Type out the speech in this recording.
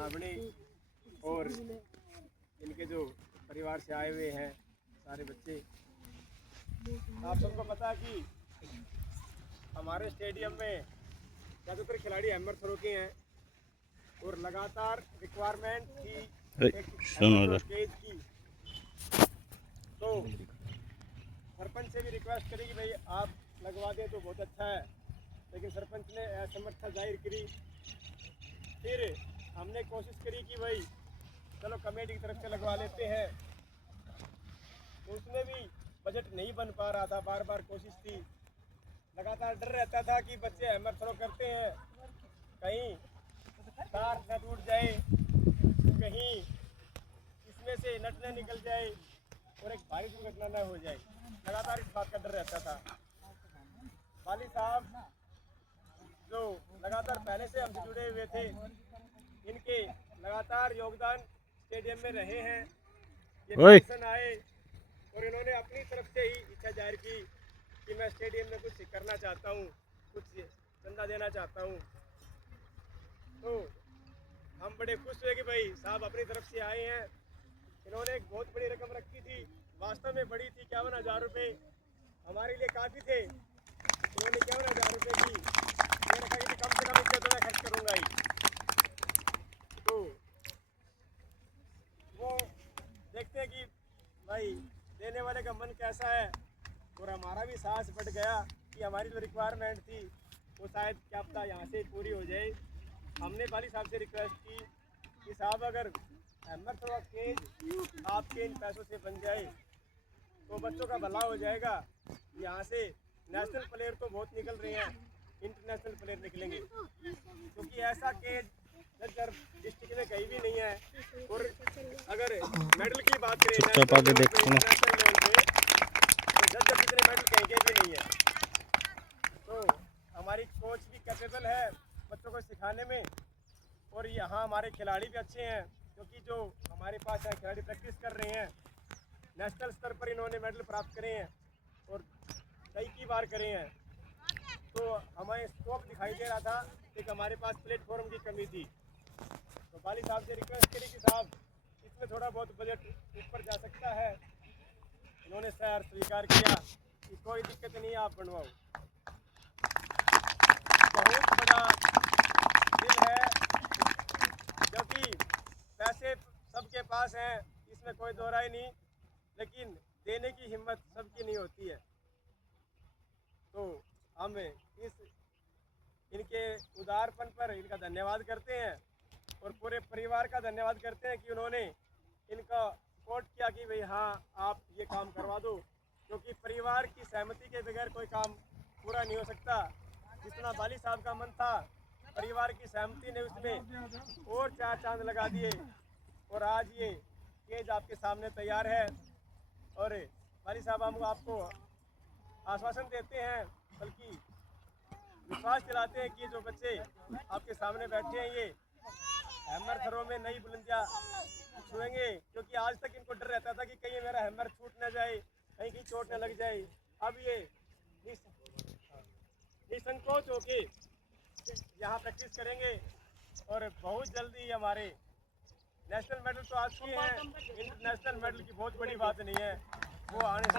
साबड़ी और इनके जो परिवार से आए हुए हैं सारे बच्चे। आप सबको पता है कि हमारे स्टेडियम में ज़्यादातर खिलाड़ी हैमर थ्रो के हैं और लगातार रिक्वायरमेंट थी एक केज की। तो सरपंच से भी रिक्वेस्ट करी कि भाई आप लगवा दें तो बहुत अच्छा है, लेकिन सरपंच ने असमर्थता जाहिर करी। फिर हमने कोशिश करी कि भाई चलो कमेटी की तरफ से लगवा लेते हैं, तो उसमें भी बजट नहीं बन पा रहा था। बार बार कोशिश थी, लगातार डर रहता था कि बच्चे हैमर थ्रो करते हैं, कहीं तार न टूट जाए, कहीं इसमें से नट न निकल जाए और एक भारी दुर्घटना न हो जाए। लगातार इस बात का डर रहता था। वाली साहब जो लगातार पहले से हमसे जुड़े हुए थे, इनके लगातार योगदान स्टेडियम में रहे हैं। ये पेंशन आए और इन्होंने अपनी तरफ से ही इच्छा जाहिर की कि मैं स्टेडियम में कुछ करना चाहता हूँ, कुछ चंदा देना चाहता हूँ। तो हम बड़े खुश हुए कि भाई साहब अपनी तरफ से आए हैं। इन्होंने एक बहुत बड़ी रकम रखी थी, वास्तव में बड़ी थी, 51,000 रुपये हमारे लिए काफ़ी थे। इन्होंने 51,000 रुपये की मैंने कहा कि कम से कम इससे तो मैं खर्च करूँगा ही। तो वो देखते हैं कि भाई देने वाले का मन कैसा है, और हमारा भी साहस बढ़ गया कि हमारी जो रिक्वायरमेंट थी वो शायद क्या पता यहाँ से पूरी हो जाए। हमने वाली साहब से रिक्वेस्ट की कि साहब अगर हैमर थ्रो केज आपके इन पैसों से बन जाए तो बच्चों का भला हो जाएगा। यहाँ से नेशनल प्लेयर तो बहुत निकल रहे हैं, इंटरनेशनल प्लेयर निकलेंगे, क्योंकि ऐसा केज जब डिस्ट्रिक्ट में कहीं भी नहीं है। और अगर मेडल की बात करें नेशनल लेवल पे, तो जब इतने मेडल कहीं के भी नहीं है। तो हमारी कोच भी कैपेबल है बच्चों को सिखाने में, और यहाँ हमारे खिलाड़ी भी अच्छे हैं, क्योंकि जो हमारे पास है खिलाड़ी प्रैक्टिस कर रहे हैं, नेशनल स्तर पर इन्होंने मेडल प्राप्त करे हैं और कई बार करे हैं। तो हमें स्कोप दिखाई दे रहा था कि हमारे पास प्लेटफॉर्म की कमी थी। तो वाली साहब से रिक्वेस्ट करी कि साहब इसमें थोड़ा बहुत बजट ऊपर जा सकता है। इन्होंने सर स्वीकार किया कि कोई दिक्कत नहीं, आप बनवाओ। बहुत बड़ा दिल है, क्योंकि पैसे सबके पास हैं, इसमें कोई दो राय नहीं, लेकिन देने की हिम्मत सबकी नहीं होती है। तो हम इनके उदारपन पर इनका धन्यवाद करते हैं और पूरे परिवार का धन्यवाद करते हैं कि उन्होंने इनका सपोर्ट किया कि भाई हाँ आप ये काम करवा दो, क्योंकि परिवार की सहमति के बगैर कोई काम पूरा नहीं हो सकता। जितना वाली साहब का मन था, परिवार की सहमति ने उसमें और 4 चांद लगा दिए, और आज ये केज आपके सामने तैयार है। और वाली साहब हम आपको आश्वासन देते हैं, बल्कि विश्वास दिलाते हैं कि जो बच्चे आपके सामने बैठे हैं ये हैमर थ्रो में नई बुलंदियां छुएंगे, क्योंकि आज तक इनको डर रहता था कि कहीं मेरा हैमर छूट न जाए, कहीं की चोट न लग जाए। अब ये निसंकोच होके यहाँ प्रैक्टिस करेंगे और बहुत जल्दी हमारे नेशनल मेडल तो आज के हैं, इंटरनेशनल मेडल की बहुत बड़ी बात नहीं है, वो आने से